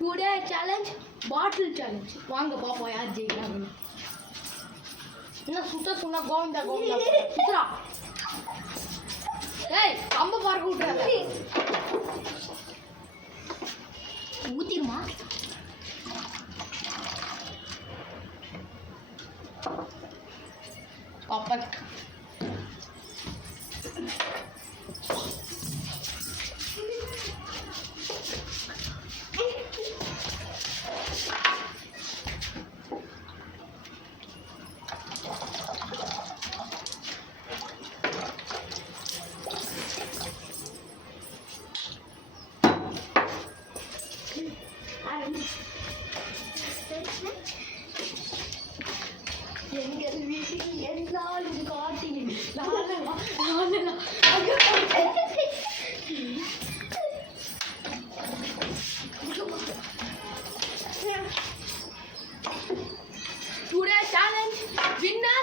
Today challenge பாட்டில் challenge. வாங்க பாப்போம் யார் ஜெயிக்கிறாங்க. என்ன சுத்த சொன்னா கோவிந்தா கோவிந்தா சுத்ரா. ஏய் கம்ப பார்க்க விட்டுறாங்க. ஊத்திருமா பாப்பா. எங்கள் வீட்டில் எல்லாரும் காட்டில் டுடே சேலஞ்ச் வின்னர்